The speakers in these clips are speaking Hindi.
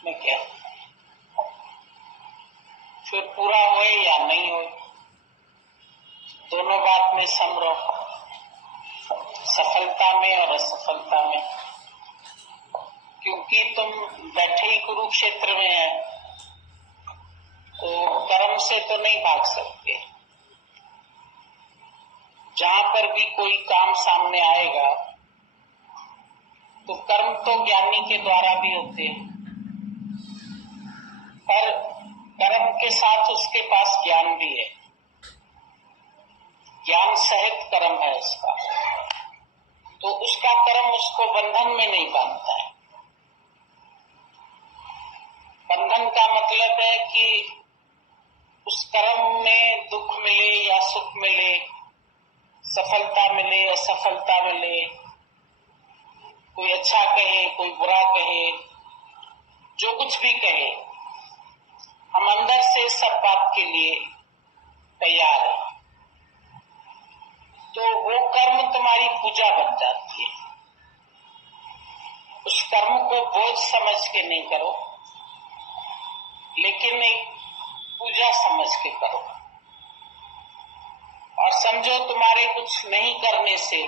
उसमें क्या, फिर पूरा होए या नहीं होए, दोनों बात में सम रहो, सफलता में और असफलता में। क्योंकि तुम बैठे ही कुरुक्षेत्र में है, तो कर्म से तो नहीं भाग सकते। जहां पर भी कोई काम सामने आएगा तो कर्म तो ज्ञानी के द्वारा भी होते हैं, पर कर्म के साथ उसके पास ज्ञान भी है, ज्ञान सहित कर्म है उसका, तो उसका कर्म उसको बंधन में नहीं बांधता है। बंधन का मतलब है कि उस कर्म में दुख मिले या सुख मिले, सफलता मिले असफलता मिले, कोई अच्छा कहे कोई बुरा कहे, जो कुछ भी कहे, हम अंदर से सब बात के लिए तैयार है। तो वो कर्म तुम्हारी पूजा बन जाती है। उस कर्म को बोझ समझ के नहीं करो, लेकिन एक पूजा समझ के करो। और समझो तुम्हारे कुछ नहीं करने से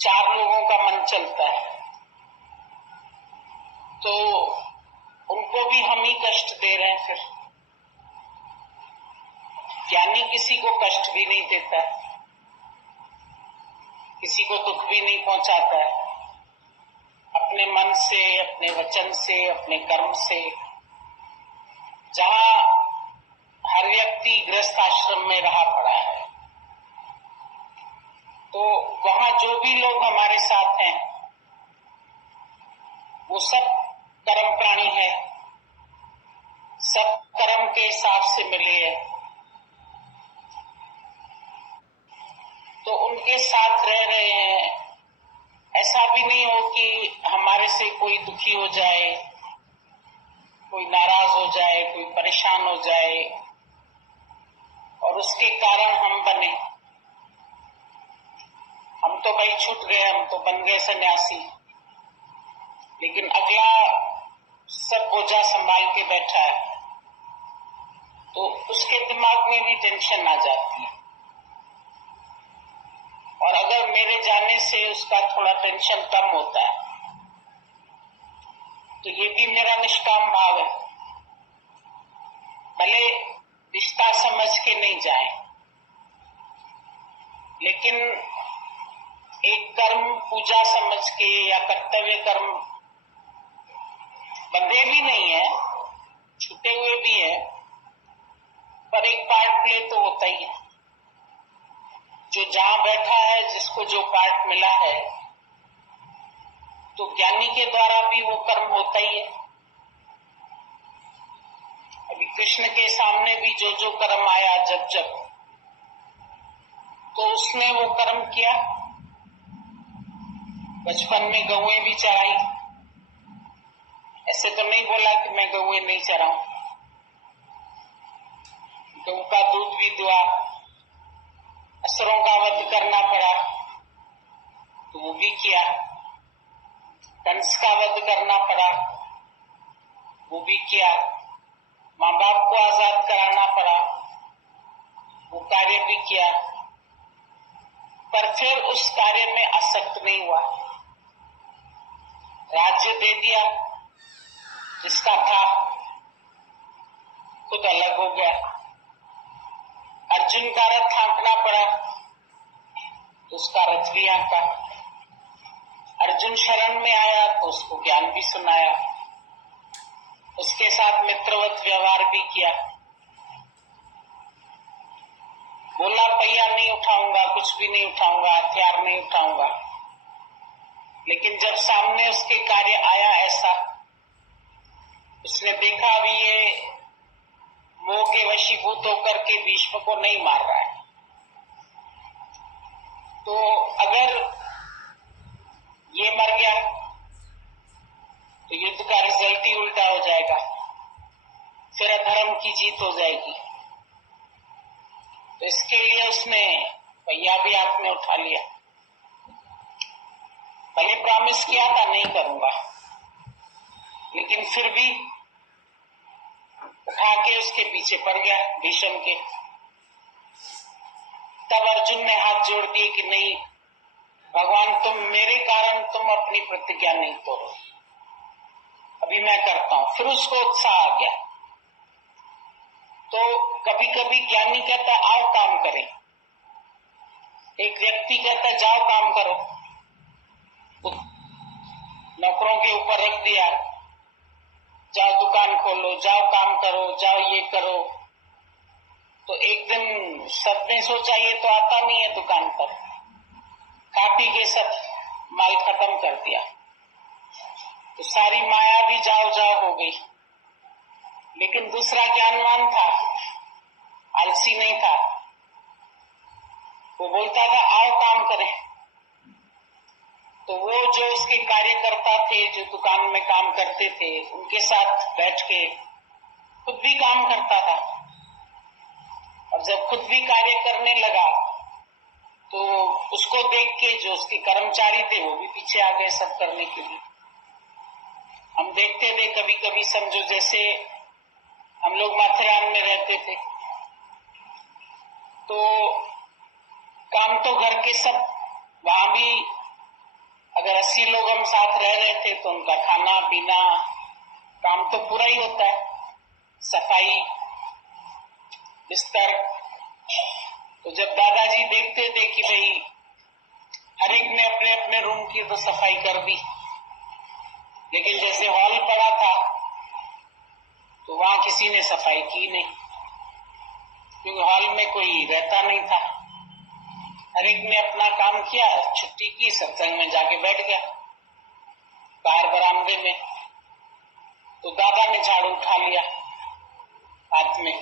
4 लोगों का मन चलता है, तो उनको भी हम ही कष्ट दे रहे हैं। फिर ज्ञानी किसी को कष्ट भी नहीं देता है, किसी को दुख भी नहीं पहुंचाता है, अपने मन से, अपने वचन से, अपने कर्म से। जहां हर व्यक्ति गृहस्थ आश्रम में रहा पड़ा है, तो वहां जो भी लोग हमारे साथ हैं वो सब कर्म प्राणी है, सब कर्म के हिसाब से मिले हैं। तो उनके साथ रह रहे हैं, ऐसा भी नहीं हो कि हमारे से कोई दुखी हो जाए, कोई नाराज हो जाए, कोई परेशान हो जाए और उसके कारण हम बने। हम तो भाई छूट गए, हम तो बन गए सन्यासी, लेकिन अगला सब बोझा संभाल के बैठा है, तो उसके दिमाग में भी टेंशन आ जाती है। और अगर मेरे जाने से उसका थोड़ा टेंशन कम होता है, तो ये भी मेरा निष्काम भाव है। भले रिश्ता समझ के नहीं जाए, लेकिन एक कर्म पूजा समझ के या कर्तव्य कर्म बंधे भी नहीं है, छूटे हुए भी है, पर एक पार्ट प्ले तो होता ही है। जो जहां बैठा है, जिसको जो पार्ट मिला है, तो ज्ञानी के द्वारा भी वो कर्म होता ही है। अभी कृष्ण के सामने भी जो जो कर्म आया, जब जब, तो उसने वो कर्म किया। बचपन में गौएं भी चराई, ऐसे तो नहीं बोला कि मैं गौएं नहीं चराऊं, गौ का दूध भी दुआ, असुरों का वध करना पड़ा तो वो भी किया, कंस का वध करना पड़ा वो भी किया, माँ बाप को आजाद कराना पड़ा वो कार्य भी किया, पर फिर उस कार्य में आसक्त नहीं हुआ। राज्य दे दिया जिसका था, खुद अलग हो गया। अर्जुन का रथ हाँकना पड़ा तो उसका रथ भी हाँका। अर्जुन शरण में आया तो उसको ज्ञान भी सुनाया, उसके साथ मित्रवत व्यवहार भी किया। बोला पहिया नहीं उठाऊंगा, कुछ भी नहीं उठाऊंगा, हथियार नहीं उठाऊंगा, लेकिन जब सामने उसके कार्य आया ऐसा, उसने देखा अभी ये मोह के वशीभूत होकर के भीष्म को नहीं मार रहा है, तो अगर ये मर गया तो युद्ध का रिजल्ट ही उल्टा हो जाएगा, फिर अधर्म की जीत हो जाएगी। तो इसके लिए उसने पहिया भी हाथ में उठा लिया। भले प्रॉमिस किया था नहीं करूंगा, लेकिन फिर भी उठा के उसके पीछे पड़ गया भीष्म के। तब अर्जुन ने हाथ जोड़ दिए कि नहीं भगवान, तुम मेरे कारण तुम अपनी प्रतिज्ञा नहीं तोड़ो, अभी मैं करता हूं। फिर उसको उत्साह आ गया। तो कभी कभी ज्ञानी कहता है आओ काम करें, एक व्यक्ति कहता है जाओ काम करो, नौकरों के ऊपर रख दिया, जाओ दुकान खोलो, जाओ काम करो, जाओ ये करो। तो एक दिन सबने सोचा ये तो आता नहीं है दुकान पर, खा पी के सब माल खत्म कर दिया। तो सारी माया भी जाओ जाओ हो गई। लेकिन दूसरा ज्ञानवान था, आलसी नहीं था, वो बोलता था आओ काम करें। तो वो जो उसके कार्यकर्ता थे, जो दुकान में काम करते थे, उनके साथ बैठ के खुद भी काम करता था। और जब खुद भी कार्य करने लगा तो उसको देख के जो उसके कर्मचारी थे वो भी पीछे आ गए सब करने के लिए। हम देखते थे कभी कभी, समझो जैसे हम लोग माथेरान में रहते थे तो काम तो घर के सब, वहां भी अगर 80 लोग हम साथ रह रहे थे तो उनका खाना पीना काम तो पूरा ही होता है, सफाई, बिस्तर। तो जब दादाजी देखते थे कि भाई हर एक ने अपने अपने रूम की तो सफाई कर दी, लेकिन जैसे हॉल पड़ा था तो वहां किसी ने सफाई की नहीं, क्योंकि हॉल में कोई रहता नहीं था। हर एक ने अपना काम किया, छुट्टी की, सत्संग में जाके बैठ गया बाहर बरामदे में। तो दादा ने झाड़ू उठा लिया हाथ में।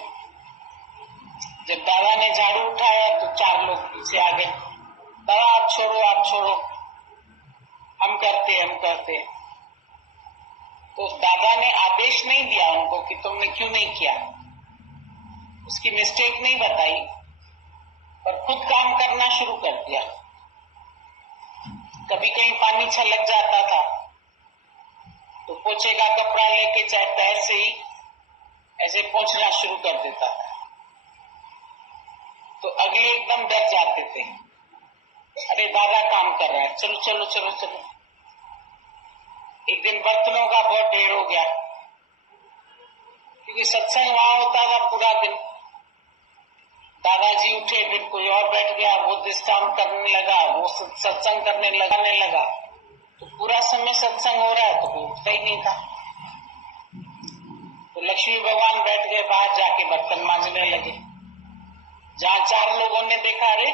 जब दादा ने झाड़ू उठाया तो 4 लोग पीछे आ गए, दादा आप छोड़ो आप छोड़ो, हम करते। तो दादा ने आदेश नहीं दिया उनको कि तुमने क्यों नहीं किया, उसकी मिस्टेक नहीं बताई, पर खुद काम करना शुरू कर दिया। कभी कहीं पानी छलक जाता था तो पोछे का कपड़ा लेके चाहे पैर से ही ऐसे पोंछना शुरू कर देता था। तो अगले एकदम डर जाते थे, अरे दादा काम कर रहा है, चलो चलो चलो चलो। एक दिन बर्तनों का बहुत ढेर हो गया, क्योंकि सत्संग वहां होता था पूरा दिन। दादाजी उठे, फिर कोई और बैठ गया, वो डिस्टर्ब करने लगा, वो सत्संग करने लगा। तो पूरा समय सत्संग हो रहा है तो कोई उठता ही नहीं था। तो लक्ष्मी भगवान बैठ गए, बाहर जाके बर्तन मांजने लगे। जहां 4 लोगों ने देखा अरे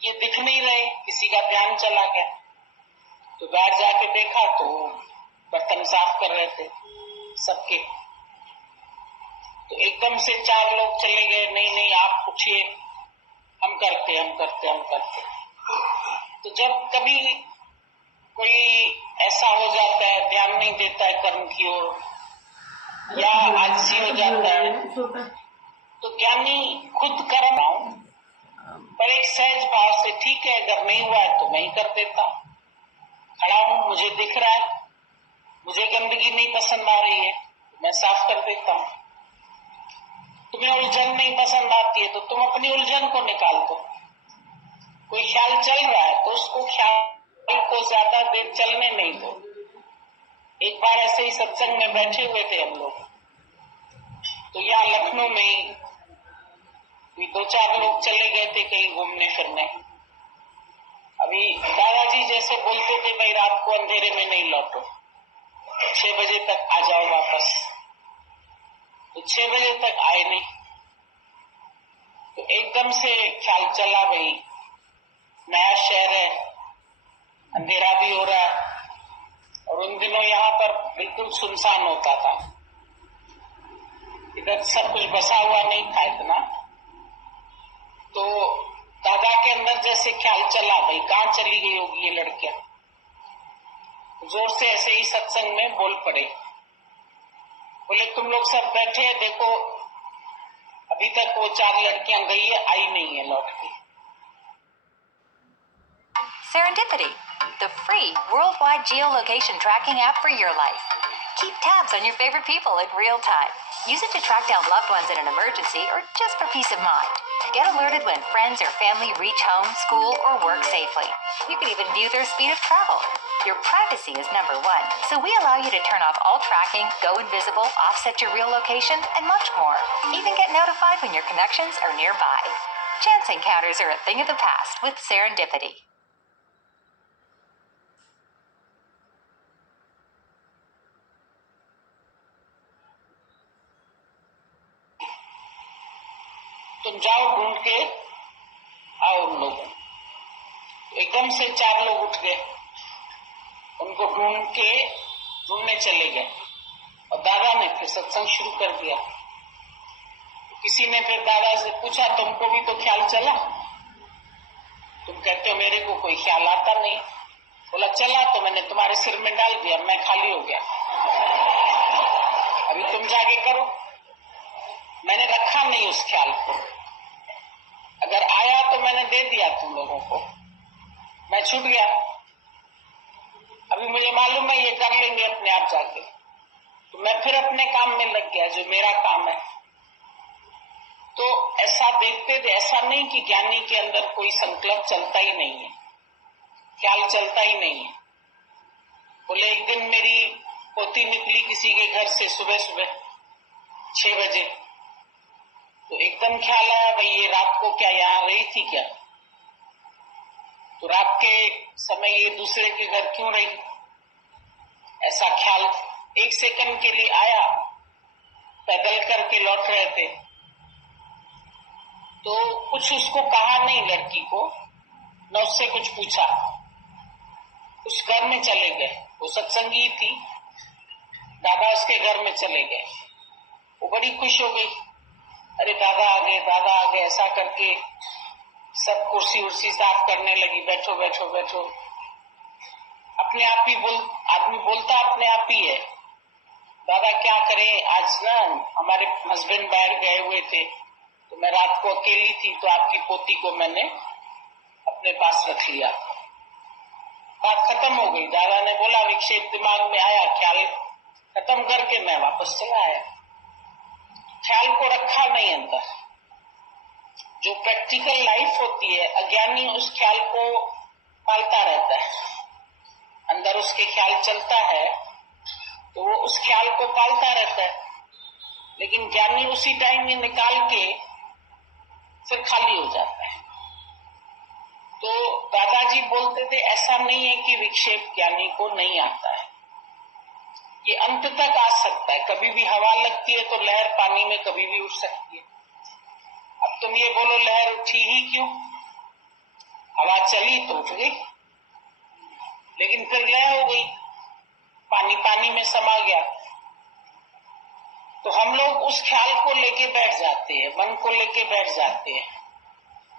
ये दिख नहीं रहे, किसी का ध्यान चला गया, तो बाहर जाके देखा तो बर्तन साफ कर रहे थे सबके। तो एकदम से 4 लोग चले गए, नहीं आप उठिए, हम करते। तो जब कभी कोई ऐसा हो जाता है, ध्यान नहीं देता है कर्म की ओर, या आलसी हो जाता है, तो ज्ञानी खुद कर्म, पर एक सहज भाव से ठीक है, अगर नहीं हुआ है तो मैं ही कर देता हूं, खड़ा हूं, मुझे दिख रहा है, मुझे गंदगी नहीं पसंद आ रही है, मैं साफ कर देता हूं। तुम्हें उलझन नहीं पसंद आती है तो तुम अपनी उलझन को निकाल दो। कोई ख्याल चल रहा है तो उसको ख्याल को ज्यादा देर चलने नहीं दो। एक बार ऐसे ही सत्संग में बैठे हुए थे हम लोग, तो यहाँ लखनऊ में ही 2-4 लोग चले गए थे कहीं घूमने फिरने। अभी दादाजी जैसे बोलते थे भाई रात को अंधेरे में नहीं लौटो, 6 बजे तक आ जाओ वापस। तो 6 बजे तक आए नहीं। तो एकदम से ख्याल चला भाई नया शहर है, अंधेरा भी हो रहा है, और उन दिनों यहाँ पर बिल्कुल सुनसान होता था, इधर सब कुछ बसा हुआ नहीं था इतना। तो दादा के अंदर जैसे ख्याल चला भाई कहाँ चली गई होगी ये लड़कियां, जोर से ऐसे ही सत्संग में बोल पड़े, बोले तुम लोग सब बैठे हैं, देखो अभी तक वो 4 लड़कियां गई है, आई नहीं है लौट के। Serendipity. the free worldwide geolocation tracking app for your life. Keep tabs on your favorite people in real time. Use it to track down loved ones in an emergency or just for peace of mind. Get alerted when friends or family reach home, school, or work safely. You can even view their speed of travel. Your privacy is number one, so we allow you to turn off all tracking, go invisible, offset your real location, and much more. Even get notified when your connections are nearby. Chance encounters are a thing of the past with Serendipity. तुम जाओ ढूंढ के आओ उन लोगों। एकदम से 4 लोग उठ गए, उनको ढूंढने चले गए और दादा ने फिर सत्संग शुरू कर दिया। किसी ने फिर दादा से पूछा, तुमको भी तो ख्याल चला? तुम कहते हो मेरे को कोई ख्याल आता नहीं। बोला चला तो मैंने तुम्हारे सिर में डाल दिया, मैं खाली हो गया, अभी तुम जाके करो। मैंने रखा नहीं उस ख्याल को, अगर आया तो मैंने दे दिया तुम लोगों को, मैं छूट गया। अभी मुझे मालूम है ये कर लेंगे अपने आप जाके, तो मैं फिर अपने काम में लग गया जो मेरा काम है। तो ऐसा देखते थे, ऐसा नहीं कि ज्ञानी के अंदर कोई संकल्प चलता ही नहीं है, ख्याल चलता ही नहीं है। बोले एक दिन मेरी पोती निकली किसी के घर से सुबह सुबह 6 बजे, तो एकदम ख्याल आया भाई ये रात को क्या यहाँ रही थी क्या? तो रात के समय ये दूसरे के घर क्यों रही? ऐसा ख्याल 1 सेकंड के लिए आया। पैदल करके लौट रहे थे तो कुछ उसको कहा नहीं लड़की को, न उससे कुछ पूछा, उस घर में चले गए। वो सत्संगी थी, दादा उसके घर में चले गए। वो बड़ी खुश हो गई, अरे दादा आ गए, दादा आ गए, ऐसा करके सब कुर्सी उर्सी साफ करने लगी, बैठो बैठो बैठो। अपने आप ही आदमी बोलता अपने आप ही है, दादा क्या करें, आज ना हमारे हस्बैंड बाहर गए हुए थे तो मैं रात को अकेली थी, तो आपकी पोती को मैंने अपने पास रख लिया। बात खत्म हो गई। दादा ने बोला विक्षेप दिमाग में आया, ख्याल खत्म करके मैं वापस चला आया। ख्याल को रखा नहीं अंदर। जो प्रैक्टिकल लाइफ होती है, अज्ञानी उस ख्याल को पालता रहता है, अंदर उसके ख्याल चलता है तो वो उस ख्याल को पालता रहता है, लेकिन ज्ञानी उसी टाइम में निकाल के फिर खाली हो जाता है। तो दादाजी बोलते थे ऐसा नहीं है कि विक्षेप ज्ञानी को नहीं आता है, ये अंत तक आ सकता है। कभी भी हवा लगती है तो लहर पानी में कभी भी उठ सकती है। अब तुम ये बोलो लहर उठी ही क्यों? हवा चली तो उठ गई, लेकिन फिर लहर हो गई, पानी पानी में समा गया। तो हम लोग उस ख्याल को लेके बैठ जाते हैं, मन को लेके बैठ जाते हैं,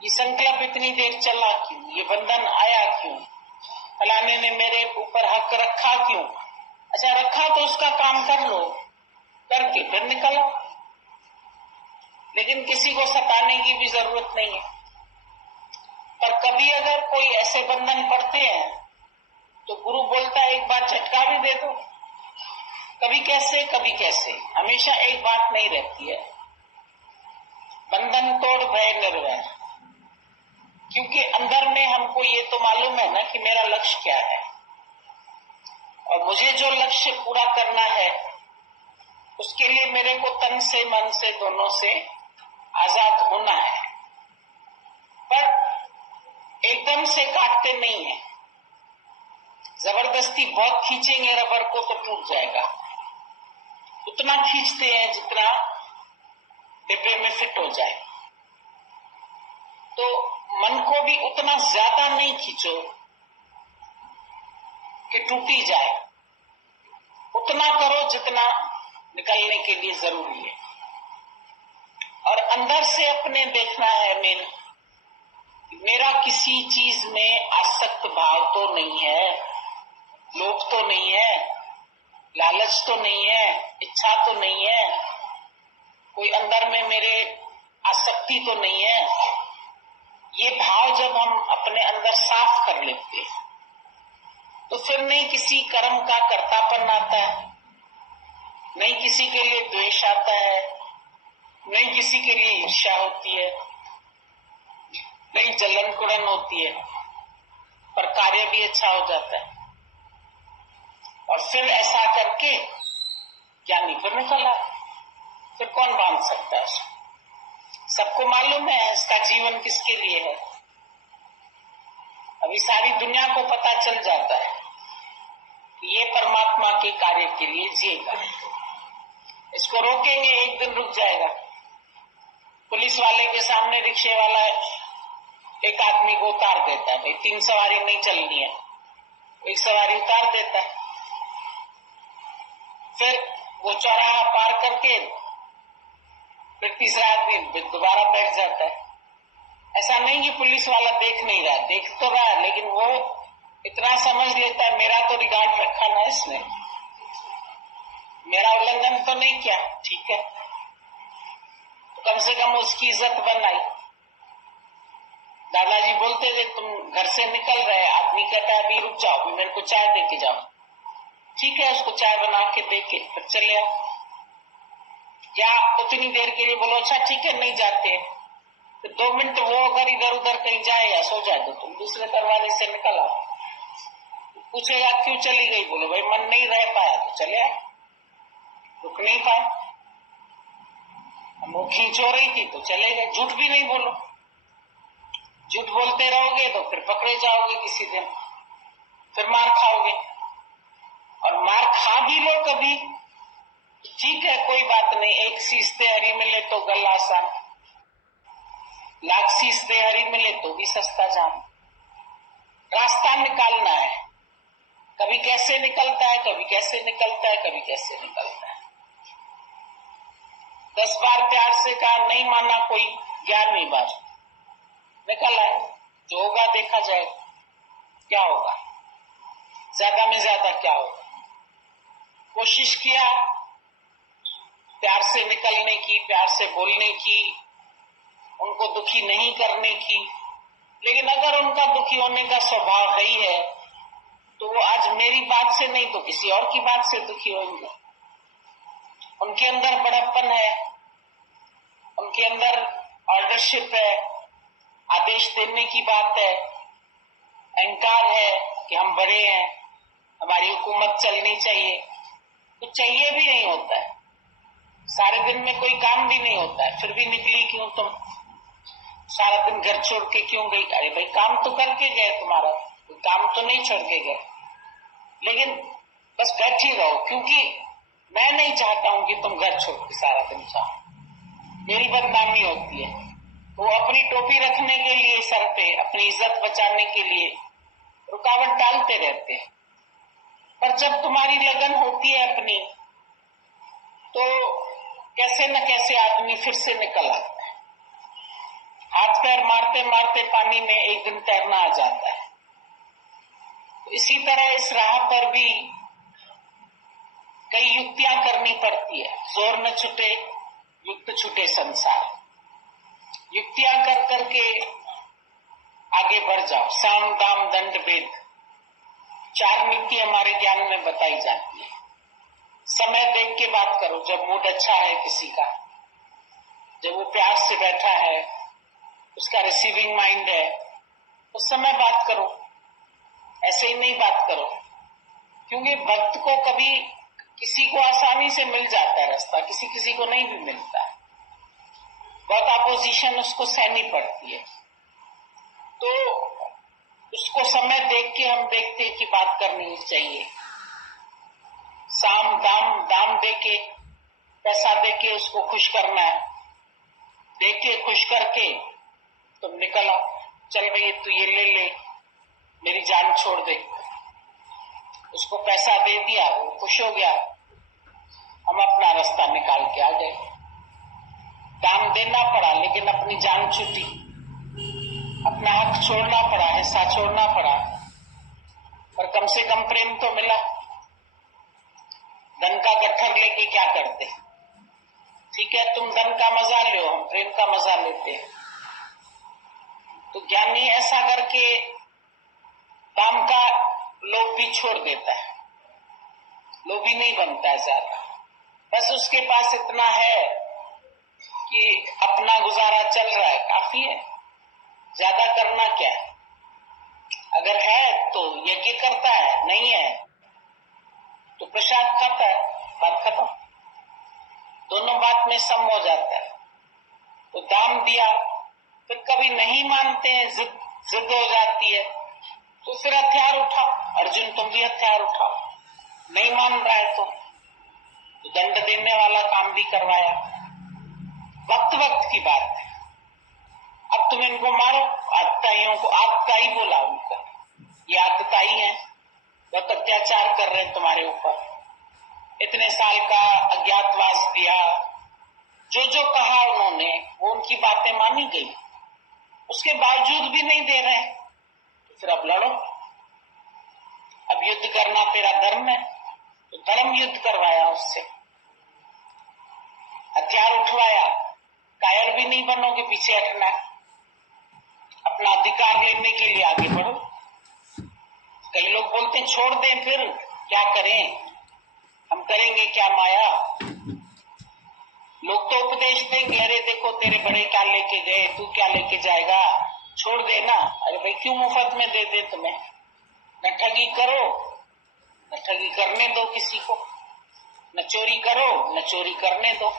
ये संकल्प इतनी देर चला क्यों, ये बंधन आया क्यों, फलाने ने मेरे ऊपर हक रखा क्यों? अच्छा रखा तो उसका काम कर लो, करके फिर निकल आओ, लेकिन किसी को सताने की भी जरूरत नहीं है। पर कभी अगर कोई ऐसे बंधन पड़ते हैं तो गुरु बोलता है एक बार झटका भी दे दो। कभी कैसे कभी कैसे, हमेशा एक बात नहीं रहती है। बंधन तोड़ भय निर्वैर, क्योंकि अंदर में हमको ये तो मालूम है ना कि मेरा लक्ष्य क्या है, और मुझे जो लक्ष्य पूरा करना है उसके लिए मेरे को तन से मन से दोनों से आजाद होना है। पर एकदम से काटते नहीं है, जबरदस्ती बहुत खींचेंगे रबर को तो टूट जाएगा। उतना खींचते हैं जितना डिब्बे में फिट हो जाए। तो मन को भी उतना ज्यादा नहीं खींचो कि टूटी जाए, उतना करो जितना निकलने के लिए जरूरी है। और अंदर से अपने देखना है मेरा किसी चीज में आसक्त भाव तो नहीं है, लोभ तो नहीं है, लालच तो नहीं है, इच्छा तो नहीं है, कोई अंदर में मेरे आसक्ति तो नहीं है। ये भाव जब हम अपने अंदर साफ कर लेते हैं तो फिर नहीं किसी कर्म का कर्तापन आता है, नहीं किसी के लिए द्वेष आता है, नहीं किसी के लिए ईर्ष्या होती है, नहीं जलन कुड़न होती है, पर कार्य भी अच्छा हो जाता है। और फिर ऐसा करके ज्ञानी फिर निकला, फिर कौन बांध सकता है उसको? सबको मालूम है इसका जीवन किसके लिए है। अभी सारी दुनिया को पता चल जाता है कि ये परमात्मा के कार्य के लिए जिएगा। इसको रोकेंगे एक दिन रुक जाएगा। पुलिस वाले के सामने रिक्शे वाला एक आदमी को उतार देता है, भाई 3 सवारी नहीं चलनी है, एक सवारी उतार देता है। फिर वो चौराहा पार करके फिर तीसरा आदमी दोबारा बैठ जाता है। ऐसा नहीं कि पुलिस वाला देख नहीं रहा, देख तो रहा है, लेकिन वो इतना समझ लेता है मेरा तो रिकॉर्ड रखा ना इसने, मेरा उल्लंघन तो नहीं किया, ठीक है, तो कम से कम उसकी इज्जत बनाई। दादाजी बोलते थे तुम घर से निकल रहे, आदमी कहता है अभी रुक जाओ, अभी मेरे को चाय दे के जाओ। ठीक है, उसको चाय बना के दे के फिर चले आओ। या उतनी देर के लिए बोलो अच्छा ठीक है नहीं जाते, तो 2 मिनट वो अगर इधर उधर कहीं जाए या सो जाए तो तुम दूसरे दरवाजे से निकल आओ। पूछेगा क्यों चली गई, बोलो भाई मन नहीं रह पाया, तो चले आए, रुक नहीं पाए, वो खींच हो रही थी तो चले गए। झूठ भी नहीं बोलो, झूठ बोलते रहोगे तो फिर पकड़े जाओगे किसी दिन, फिर मार खाओगे। और मार खा भी लो कभी, ठीक है कोई बात नहीं, एक सीसते हरी मिले तो गल आसान, लाख सीसते हरी मिले तो भी सस्ता जाम। रास्ता निकालना है, कभी कैसे निकलता है, कभी कैसे निकलता है, कभी कैसे निकलता है। 10 बार प्यार से कहा नहीं माना कोई, 11वीं बार निकल आए, जो होगा देखा जाए, क्या होगा, ज्यादा में ज्यादा क्या होगा। कोशिश किया प्यार से निकलने की, प्यार से बोलने की, उनको दुखी नहीं करने की, लेकिन अगर उनका दुखी होने का स्वभाव है ही है तो वो आज मेरी बात से नहीं तो किसी और की बात से दुखी होंगे। उनके अंदर बड़प्पन है, उनके अंदर ऑर्डरशिप है, आदेश देने की बात है, अहंकार है कि हम बड़े हैं, हमारी हुकूमत चलनी चाहिए, तो चाहिए भी नहीं होता है। सारे दिन में कोई काम भी नहीं होता है, फिर भी निकली क्यों तुम, सारा दिन घर छोड़ के क्यों गई? अरे भाई काम तो करके गए, तुम्हारा काम तो नहीं छोड़ के गए, लेकिन बस बैठी रहो, क्योंकि मैं नहीं चाहता हूं कि तुम घर छोड़ के सारा दिन जाओ, मेरी बदनामी होती है। वो अपनी टोपी रखने के लिए सर पे, अपनी इज्जत बचाने के लिए रुकावट डालते रहते हैं, पर जब तुम्हारी लगन होती है अपनी तो कैसे न कैसे आदमी फिर से निकल आता है। हाथ पैर मारते मारते पानी में एक दिन तैरना आ जाता है। तो इसी तरह इस राह पर भी कई युक्तियां करनी पड़ती है, जोर न छुटे युक्त छूटे संसार। युक्तियां कर करके आगे बढ़ जाओ। साम दाम दंड भेद 4 नीति हमारे ज्ञान में बताई जाती है। समय देख के बात करो, जब मूड अच्छा है किसी का, जब वो प्यार से बैठा है, उसका रिसीविंग माइंड है, उस समय बात करो, ऐसे ही नहीं बात करो, क्योंकि भक्त को कभी किसी को आसानी से मिल जाता है रास्ता, किसी किसी को नहीं भी मिलता, बहुत अपोजिशन उसको सहनी पड़ती है। तो उसको समय देख के हम देखते हैं कि बात करनी चाहिए। साम दाम दाम देके, पैसा देके उसको खुश करना है, देके खुश करके तुम निकल आओ, चल भाई तू ये ले ले, मेरी जान छोड़ दे। उसको पैसा दे दिया, वो खुश हो गया, हम अपना रास्ता निकाल के आ गए। दाम देना पड़ा लेकिन अपनी जान छूटी, अपना हक छोड़ना पड़ा, हिस्सा छोड़ना पड़ा, पर कम से कम प्रेम तो मिला। धन का गट्ठर लेके क्या करते? ठीक है तुम धन का मजा लो, हम प्रेम का मजा लेते हैं। तो ज्ञानी ऐसा करके दाम का लोभ भी छोड़ देता है, लोभी नहीं बनता है ज्यादा। बस उसके पास इतना है कि अपना गुजारा चल रहा है, काफी है, ज्यादा करना क्या है। अगर है तो यज्ञ करता है, नहीं है तो प्रसाद खाता है, बात खत्म। दोनों बात में सम हो जाता है। तो दान दिया, फिर कभी नहीं मानते हैं, जिद हो जाती है, तो फिर हथियार उठाओ। अर्जुन तुम भी हथियार उठाओ। नहीं मान रहा है तो दंड देने वाला काम भी करवाया। वक्त वक्त की बात है। अब तुम इनको मारो, आतताइयों को, आतताई बोला उनका, ये आतताई है, बहुत अत्याचार कर रहे हैं तुम्हारे ऊपर। इतने साल का अज्ञातवास दिया, जो जो कहा उन्होंने वो उनकी बातें मानी गई, उसके बावजूद भी नहीं दे रहे, तो फिर अब लड़ो। अब युद्ध करना तेरा धर्म है, तो धर्म युद्ध करवाया उससे, हथियार उठवाया। कायर भी नहीं बनोगे, पीछे हटना है, अपना अधिकार लेने के लिए आगे बढ़ो। कई लोग बोलते हैं छोड़ दें, फिर क्या करें, हम करेंगे क्या माया। लोग तो उपदेश देंगे, अरे देखो तेरे बड़े क्या लेके गए, तू क्या लेके जाएगा, छोड़ देना। अरे भाई क्यों मुफ्त में दे दे तुम्हें, न ठगी करो, न ठगी करने दो किसी को, न चोरी करो, न चोरी करने दो।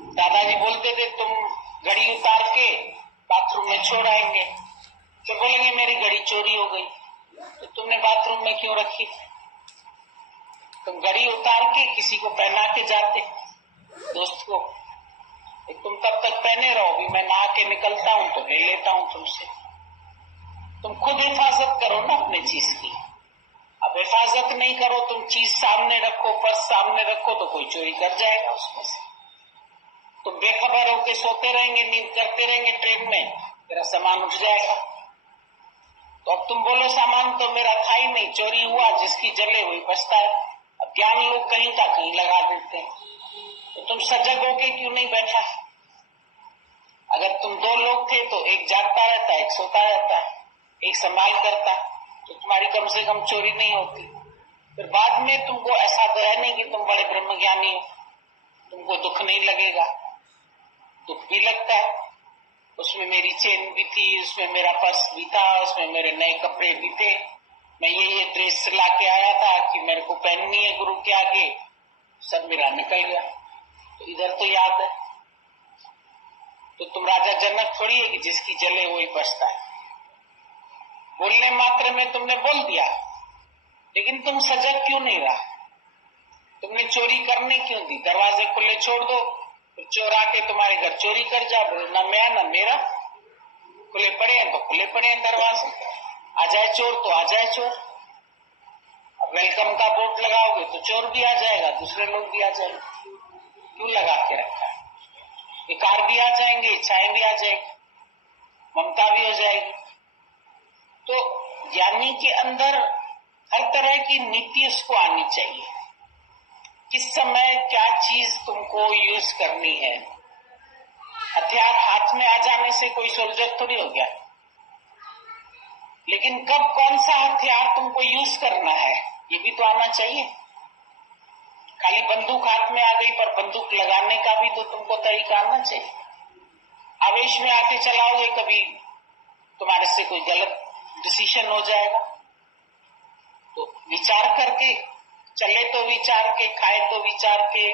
दादाजी बोलते थे तुम घड़ी उतार के बाथरूम में छोड़ आएंगे, तो बोलेंगे मेरी घड़ी चोरी हो गई, तो तुमने बाथरूम में क्यों रखी? तुम घड़ी उतार के किसी को पहना के जाते, दोस्त को, तुम तब तक पहने रहो, भी मैं नहा के निकलता हूं तो ले लेता हूं तुमसे। तुम खुद हिफाजत करो ना अपने चीज की। अब हिफाजत नहीं करो, तुम चीज सामने रखो, पर्स सामने रखो, तो कोई चोरी कर जाएगा उसमें से। तुम बेखबर होके सोते रहेंगे, नींद करते रहेंगे ट्रेन में, तेरा सामान उठ जाएगा। तो अब तुम बोलो सामान तो मेरा था ही नहीं, चोरी हुआ, जिसकी जले हुई बचता है। अब ज्ञान लोग कहीं का कहीं लगा देते हैं, तो तुम सजग होके क्यों नहीं बैठा? अगर तुम दो लोग थे तो एक जागता रहता, एक सोता रहता, एक संभाल करता, तो तुम्हारी कम से कम चोरी नहीं होती। फिर बाद में तुमको ऐसा तो है नहीं कि तुम बड़े ब्रह्मज्ञानी हो, तुमको दुख नहीं लगेगा, दुख भी लगता है। उसमें मेरी चेन भी थी, उसमें मेरा पर्स भी था, उसमें मेरे नए कपड़े भी थे, मैं ये ड्रेस ला के आया था कि मेरे को पहननी है गुरु के आगे, सब मेरा निकल गया। तो इधर तो याद है। तो तुम राजा जनक थोड़ी है कि जिसकी जले वही बचता है। बोलने मात्र में तुमने बोल दिया, लेकिन तुम सजग क्यों नहीं रहा? तुमने चोरी करने क्यों दी? दरवाजे खुले छोड़ दो, तो चोर आके तुम्हारे घर चोरी कर जा, ना मैं ना मेरा, खुले पड़े हैं तो खुले पड़े हैं दरवाजे, आ जाए चोर तो आ जाए चोर। अब वेलकम का बोर्ड लगाओगे तो चोर भी आ जाएगा, दूसरे लोग भी आ जाएंगे, क्यों लगा के रखा है? विकार भी आ जाएंगे, इच्छाएं भी आ जाएगी, ममता भी हो जाएगी। तो ज्ञानी के अंदर हर तरह की नीति उसको आनी चाहिए, किस समय क्या चीज तुमको यूज करनी है। हथियार हाथ में आ जाने से कोई सुलझत थोड़ी हो गया, लेकिन कब कौन सा हथियार तुमको यूज करना है ये भी तो आना चाहिए। खाली बंदूक हाथ में आ गई, पर बंदूक लगाने का भी तो तुमको तरीका आना चाहिए। आवेश में आके चलाओगे, कभी तुम्हारे से कोई गलत डिसीजन हो जाएगा। तो विचार करके चले, तो विचार के, खाए तो विचार के,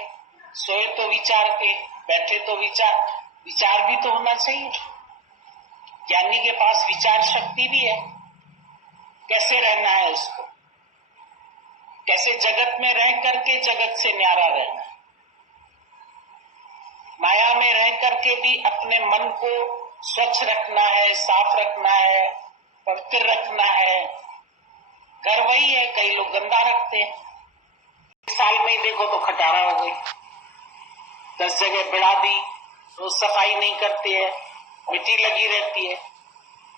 सोए तो विचार के, बैठे तो विचार भी तो होना चाहिए। ज्ञानी के पास विचार शक्ति भी है, कैसे रहना है उसको, कैसे जगत में रह करके जगत से न्यारा रहना, माया में रह करके भी अपने मन को स्वच्छ रखना है, साफ रखना है, पवित्र रखना है। घर वही है, कई लोग गंदा रखते हैं, साल में ही देखो तो खटारा हो गई, 10 जगह बढ़ा दी, रोज सफाई नहीं करती है, मिट्टी लगी रहती है।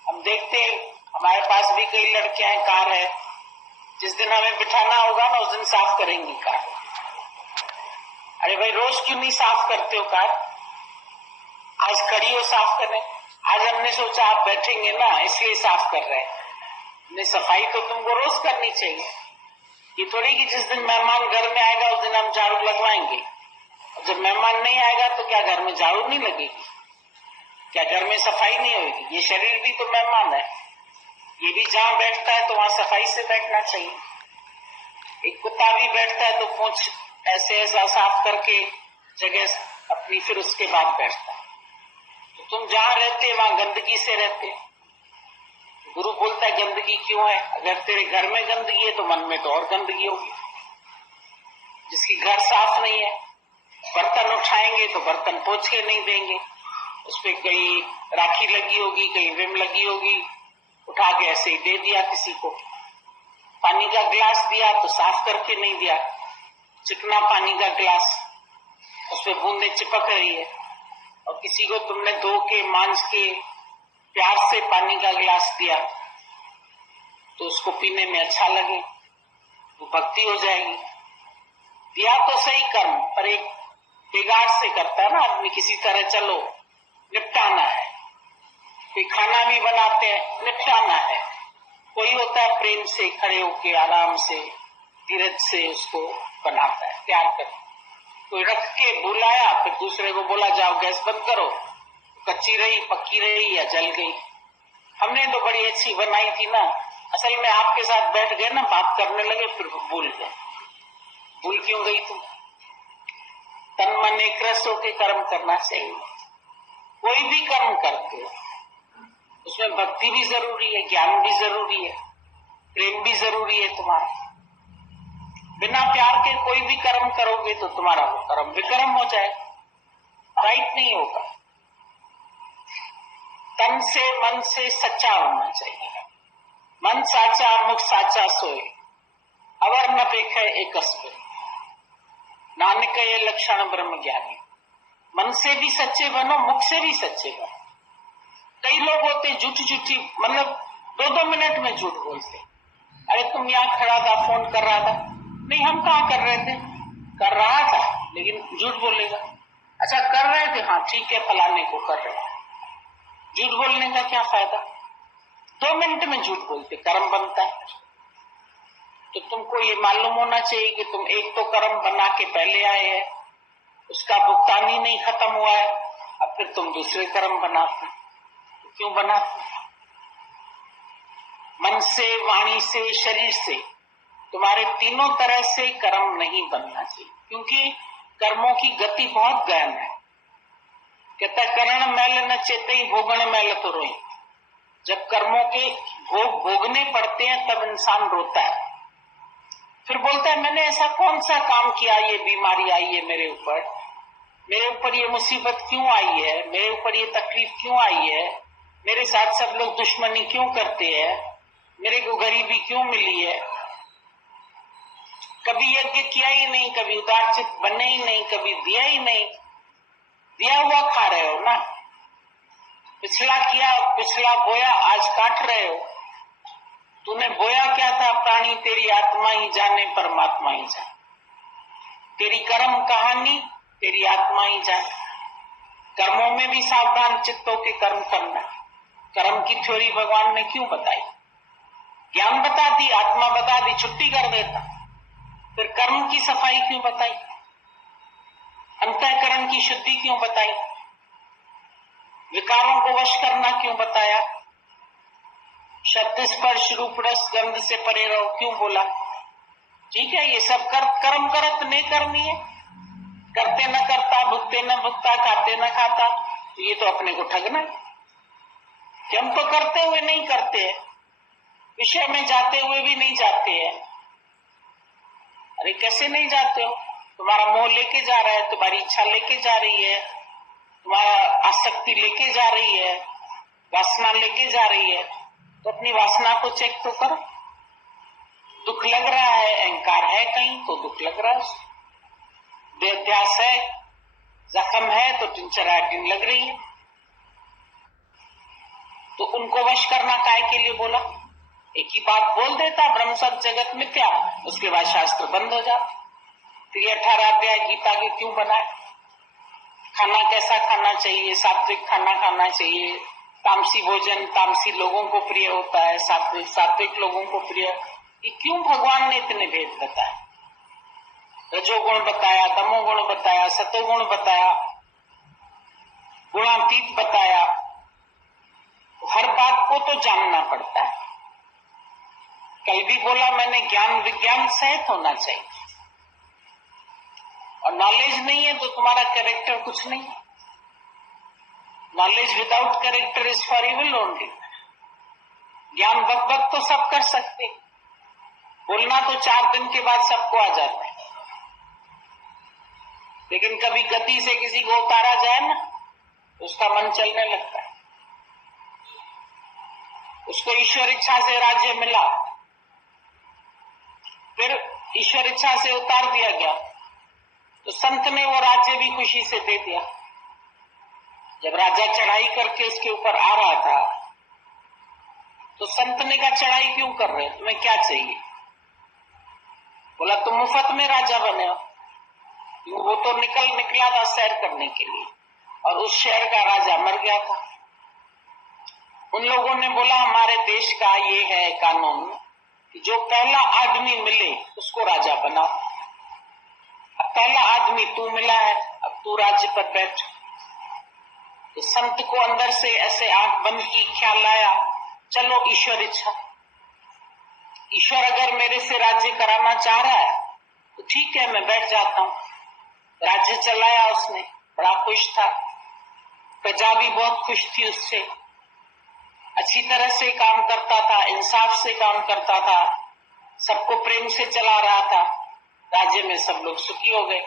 हम देखते हैं, हमारे पास भी कई लड़कियां हैं, कार है, जिस दिन हमें बिठाना होगा ना उस दिन साफ करेंगी कार। अरे भाई रोज क्यों नहीं साफ करते हो कार? आज खड़ी हो साफ करने, आज हमने सोचा आप बैठेंगे ना इसलिए साफ कर रहे हैं। नहीं, सफाई तो तुमको रोज करनी चाहिए। ये थोड़ी कि जिस दिन मेहमान घर में आएगा उस दिन हम झाड़ू लगवाएंगे, और जब मेहमान नहीं आएगा तो क्या घर में झाड़ू नहीं लगेगी? क्या घर में सफाई नहीं होगी? ये शरीर भी तो मेहमान है, ये भी जहां बैठता है तो वहां सफाई से बैठना चाहिए। एक कुत्ता भी बैठता है तो पूंछ ऐसे ऐसा साफ करके जगह अपनी फिर उसके बाद बैठता है। तो तुम जहां रहते वहां गंदगी से रहते। गुरु बोलता है गंदगी क्यों है? अगर तेरे घर में गंदगी है तो मन में तो और गंदगी होगी। जिसकी घर साफ नहीं है, बर्तन उठाएंगे तो बर्तन पोंछ के नहीं देंगे, उसपे कहीं राखी लगी होगी, कहीं विम लगी होगी, उठा के ऐसे ही दे दिया किसी को। पानी का गिलास दिया तो साफ करके नहीं दिया, चिकना पानी का गिलास, उसपे बूंदे चिपक रही है। और किसी को तुमने धो के मांझ के प्यार से पानी का गिलास दिया तो उसको पीने में अच्छा लगे, वो भक्ति हो जाएगी। दिया तो सही कर्म, पर एक बिगाड़ से करता है ना आदमी, किसी तरह चलो निपटाना है। कोई खाना भी बनाते हैं, निपटाना है। कोई होता है प्रेम से खड़े होके आराम से धीरज से उसको बनाता है, प्यार कर। कोई रख के बुलाया फिर दूसरे को बोला जाओ गैस बंद करो, कच्ची रही पक्की रही या जल गई। हमने तो बड़ी अच्छी बनाई थी ना, असल में आपके साथ बैठ गए ना, बात करने लगे फिर भूल गए। भूल क्यों गई तुम? तन मन एक रस होके कर्म करना चाहिए। कोई भी कर्म करते हो उसमें भक्ति भी जरूरी है, ज्ञान भी जरूरी है, प्रेम भी जरूरी है तुम्हारा। बिना प्यार के कोई भी कर्म करोगे तो तुम्हारा वो कर्म विकर्म हो जाए, राइट नहीं होगा। तन से मन से सच्चा होना चाहिए। मन साचा मुख साचा सोए, अवर न पेखे एक अस्मिन, नानक ये लक्षण ब्रह्म ज्ञानी। मन से भी सच्चे बनो, मुख से भी सच्चे बनो। कई लोग होते झूठी झूठी, मतलब 2-2 मिनट में झूठ बोलते। अरे तुम यहाँ खड़ा था, फोन कर रहा था। नहीं, हम कहाँ कर रहे थे? कर रहा था, लेकिन झूठ बोलेगा। अच्छा कर रहे थे, हाँ ठीक है, फलाने को कर रहे। झूठ बोलने का क्या फायदा? 2 मिनट में झूठ बोलते, कर्म बनता है। तो तुमको ये मालूम होना चाहिए कि तुम एक तो कर्म बना के पहले आए हैं, उसका भुगतान ही नहीं खत्म हुआ है, अब फिर तुम दूसरे कर्म बनाते। तो क्यों बनाते? मन से, वाणी से, शरीर से, तुम्हारे तीनों तरह से कर्म नहीं बनना चाहिए, क्योंकि कर्मों की गति बहुत गहन है। कहता करण मैल न चेतई भोगण मैल तो रोई। जब कर्मों के भोग भोगने पड़ते हैं तब इंसान रोता है, फिर बोलता है मैंने ऐसा कौन सा काम किया, ये बीमारी आई है मेरे ऊपर ये मुसीबत क्यों आई है, मेरे ऊपर ये तकलीफ क्यों आई है, मेरे साथ सब लोग दुश्मनी क्यों करते हैं, मेरे को गरीबी क्यों मिली है। कभी यज्ञ किया ही नहीं, कभी उदारचित बने ही नहीं, कभी दिया ही नहीं, दिया हुआ खा रहे हो ना। पिछला किया, पिछला बोया, आज काट रहे हो। तूने बोया क्या था प्राणी, तेरी आत्मा ही जाने, परमात्मा ही जाने। तेरी कर्म कहानी तेरी आत्मा ही जाने। कर्मों में भी सावधान चित्तों के कर्म करना। कर्म की थ्योरी भगवान ने क्यों बताई? ज्ञान बता दी, आत्मा बता दी, छुट्टी कर देता। फिर कर्म की सफाई क्यों बताई? अंतःकरण की शुद्धि क्यों बताई? विकारों को वश करना क्यों बताया? शब्द स्पर्श रूप रस गंध से परे रहो क्यों बोला? ठीक है, ये सब कर्म करत नहीं करनी है, करते न करता, भुगते न भुगता, खाते न खाता, तो ये तो अपने को ठगना है कि हम तो करते हुए नहीं करते हैं, विषय में जाते हुए भी नहीं जाते हैं। अरे कैसे नहीं जाते हो? तुम्हारा मोह लेके जा रहा है, तुम्हारी इच्छा लेके जा रही है, तुम्हारा आसक्ति लेके जा रही है, वासना लेके जा रही है, तो अपनी वासना को चेक तो करो। दुख लग रहा है, अहंकार है कहीं तो दुख लग रहा है, देहाध्यास है, जख्म है तो टिंचराटिन लग रही है। तो उनको वश करना काय के लिए बोला? एक ही बात बोल देता, ब्रह्म सत्य जगत मिथ्या, उसके बाद शास्त्र बंद हो जाता। तो ये 18 अध्याय गीता के क्यों बनाए? खाना कैसा खाना चाहिए? सात्विक खाना खाना चाहिए, तामसी भोजन तामसी लोगों को प्रिय होता है, सात्विक सात्विक लोगों को प्रिय। ये क्यों भगवान ने इतने भेद बताए? रजोगुण बताया, तमोगुण बताया, सतोगुण बताया, गुणातीत बताया। हर बात को तो जानना पड़ता है। कल भी बोला मैंने, ज्ञान विज्ञान सहित होना चाहिए, और नॉलेज नहीं है तो तुम्हारा कैरेक्टर कुछ नहीं। Knowledge without character is for evil only. ज्ञान बक बक तो सब कर सकते, बोलना तो 4 दिन के बाद सबको आ जाता है, लेकिन कभी गति से किसी को उतारा जाए ना, उसका मन चलने लगता है। उसको ईश्वर इच्छा से राज्य मिला, फिर ईश्वर इच्छा से उतार दिया गया, तो संत ने वो राज्य भी खुशी से दे दिया। जब राजा चढ़ाई करके उसके ऊपर आ रहा था, तो संत ने कहा चढ़ाई क्यों कर रहे हो, तुम्हें क्या चाहिए? बोला तुम मुफ्त में राजा बने हो। वो तो निकला था सैर करने के लिए, और उस शहर का राजा मर गया था। उन लोगों ने बोला हमारे देश का ये है कानून कि जो पहला आदमी मिले उसको राजा बनाओ। अब पहला आदमी तू मिला है, अब तू राज्य पर बैठ। तो संत को अंदर से ऐसे आंख बंद की ख्याल आया, चलो ईश्वर इच्छा, ईश्वर अगर मेरे से राज्य कराना चाह रहा है तो ठीक है, मैं बैठ जाता हूं। राज्य चलाया उसने, बड़ा खुश था। प्रजा भी बहुत खुश थी उससे, अच्छी तरह से काम करता था, इंसाफ से काम करता था, सबको प्रेम से चला रहा था। राज्य में सब लोग सुखी हो गए।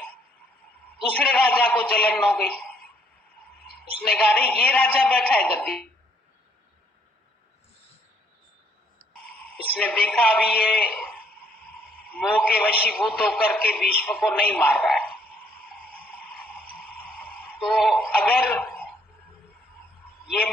दूसरे राजा को जलन हो गई, उसने कहा अरे ये राजा बैठा है गद्दी। उसने देखा अभी ये मोह के वशीभूत होकर के भीष्म को नहीं मार रहा है, तो अगर ये